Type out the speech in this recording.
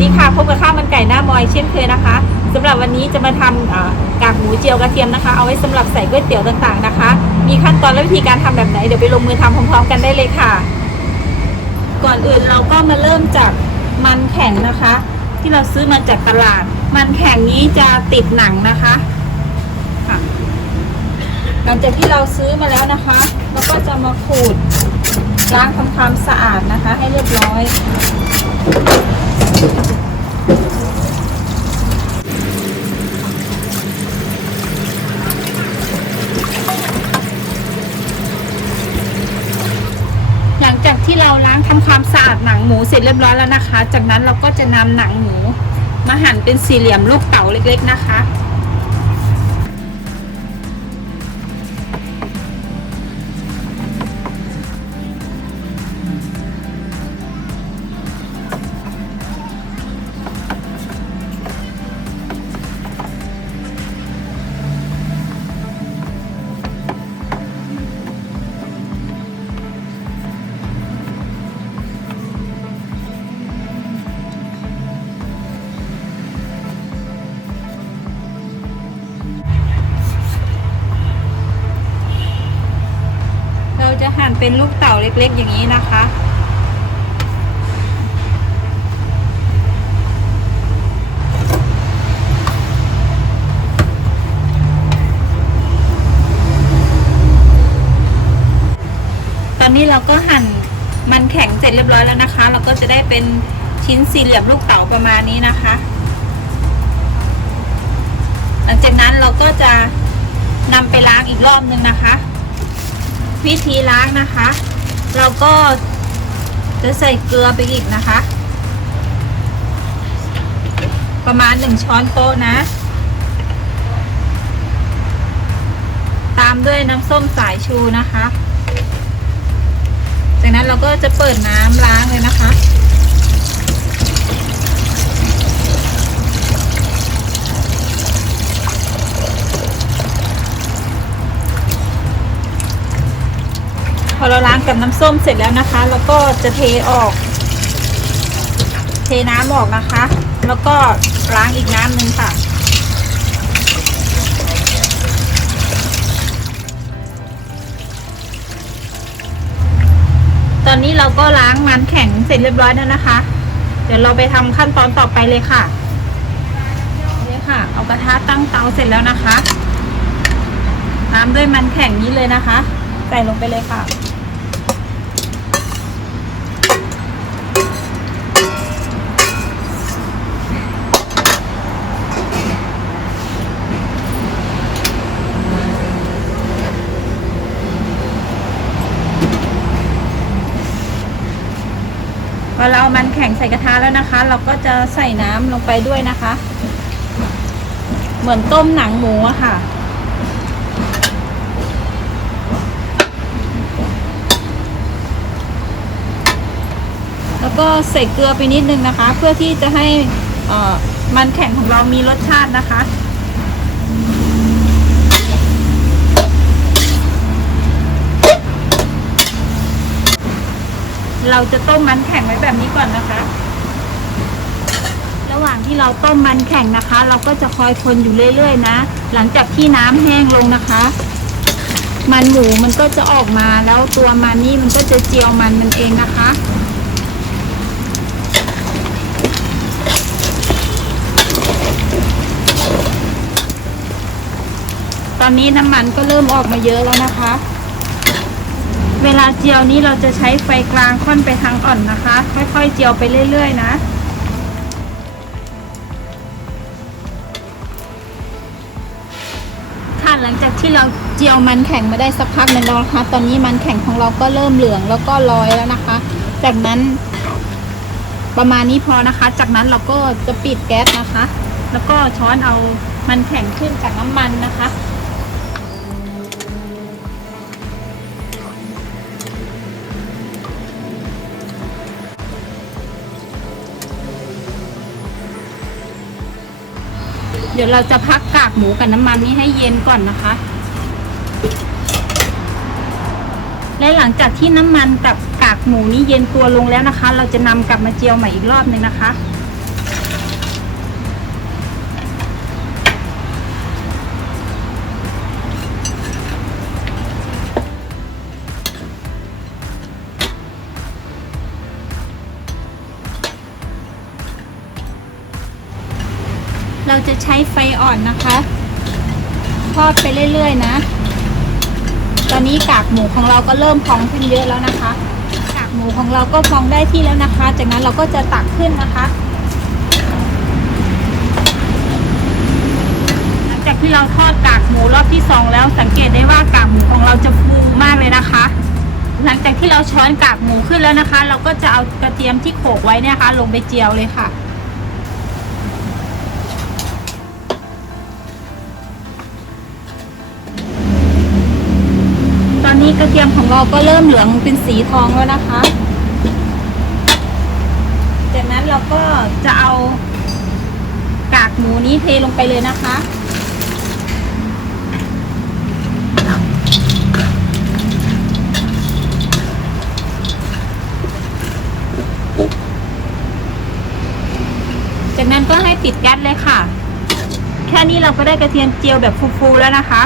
ดีค่ะพบกับข้าวมันไก่หน้ามอยเช่นเคยนะคะสำหรับวันนี้จะมาทำอ่ากากหมูเจียวกระเทียมนะคะ เอาไว้สำหรับใส่ก๋วยเตี๋ยวต่างๆนะคะ มีขั้นตอนและวิธีการทำแบบไหนเดี๋ยวไปลงมือทำพร้อมๆ กันได้เลยค่ะ ก่อนอื่นเราก็มาเริ่มจากมันแข็งนะคะ ที่เราซื้อมาจากตลาด มันแข็งนี้จะติดหนังนะคะค่ะหลังจากที่เราซื้อมาแล้วนะคะเราก็จะมาขูดล้างทำความสะอาดนะคะ ให้เรียบร้อย จากที่เราล้างทำความสะอาดหนังหมูเสร็จเรียบร้อยแล้วนะคะ จากนั้นเราก็จะนำหนังหมูมาหั่นเป็นสี่เหลี่ยมลูกเต๋าเล็ก ๆ นะคะ เป็นลูกเต๋าเล็กๆอย่างนี้นะคะ ตอนนี้เราก็หั่นมันแข็งเสร็จเรียบร้อยแล้วนะคะ เราก็จะได้เป็นชิ้นสี่เหลี่ยมลูกเต๋าประมาณนี้นะคะ หลังจากนั้นเราก็จะนำไปล้างอีกรอบนึงนะคะ วิธีล้างนะคะ เราก็จะใส่เกลือไปอีกนะคะ ประมาณหนึ่งช้อนโต๊ะนะ ตามด้วยน้ำส้มสายชูนะคะ จากนั้นเราก็จะเปิดน้ำล้างเลยนะคะ พอเราล้างกับน้ำส้มเสร็จแล้วนะคะ แล้วก็จะเทออก เทน้ำออกนะคะ แล้วก็ล้างอีกน้ำหนึ่งค่ะตอนนี้เราก็ล้างมันแข็งเสร็จเรียบร้อยแล้วนะคะ เดี๋ยวเราไปทำขั้นตอนต่อไปเลยค่ะนี่ค่ะ เอากระทะตั้งเตาเสร็จแล้วนะคะตามด้วยมันแข็งนี้เลยนะคะ ใส่ลงไปเลยค่ะ พอเราเอามันแข็งใส่กระทะแล้วนะคะ เราก็จะใส่น้ำลงไปด้วยนะคะ เหมือนต้มหนังหมูอะค่ะ แล้วก็ใส่เกลือไปนิดนึงนะคะ เพื่อที่จะให้มันแข็งของเรามีรสชาตินะคะ เราจะต้มมันแข็งไว้แบบนี้ก่อนนะคะ ระหว่างที่เราต้มมันแข็งนะคะ เราก็จะคอยคนอยู่เรื่อยๆนะ หลังจากที่น้ำแห้งลงนะคะ มันหมูมันก็จะออกมาแล้วตัวมันนี่มันก็จะเจียวมันมันเองนะคะตอนนี้น้ำมันก็เริ่มออกมาเยอะแล้วนะคะ ลาเจียวนี้เราจะใช้ไฟกลางค่อนไปทางอ่อนนะคะ ค่อยๆเจียวไปเรื่อย ๆ นะค่ะหลังจากที่เราเจียวมันแข็งมาได้สักพักหนึงแล้วนะคะ ตอนนี้มันแข็งของเราก็เริ่มเหลืองแล้วก็ลอยแล้วนะคะ จากนั้นประมาณนี้พอนะคะ จากนั้นเราก็จะปิดแก๊สนะคะ แล้วก็ช้อนเอามันแข็งขึ้นจากน้ำมันนะคะ ดี๋ยวเราจะพักกากหมูกับน้ำมันนี้ให้เย็นก่อนนะคะ และหลังจากที่น้ำมันกับกากหมูนี้เย็นตัวลงแล้วนะคะ เราจะนำกลับมาเจียวใหม่อีกรอบหนึ่งนะคะ ราจะใช้ไฟอ่อนนะคะ ทอดไปเรื่อยๆนะ ตอนนี้กากหมูของเราก็เริ่มพองขึ้นเยอะแล้วนะคะ กากหมูของเราก็พองได้ที่แล้วนะคะ จากนั้นเราก็จะตักขึ้นนะคะหลังจากที่เราทอดกากหมูรอบที่สองแล้วสังเกตได้ว่ากากหมูของเราจะฟูมากเลยนะคะ หลังจากที่เราช้อนกากหมูขึ้นแล้วนะคะ เราก็จะเอากระเทียมที่โขลกไว้นี่ยนะคะ ลงไปเจียวเลยค่ะ กระเทียมของเราก็เริ่มเหลืองเป็นสีทองแล้วนะคะ จากนั้นเราก็จะเอากากหมูนี้เทลงไปเลยนะคะจากนั้นก็ให้ปิดแก๊สเลยค่ะ แค่นี้เราก็ได้กระเทียมเจียวแบบฟูๆแล้วนะคะ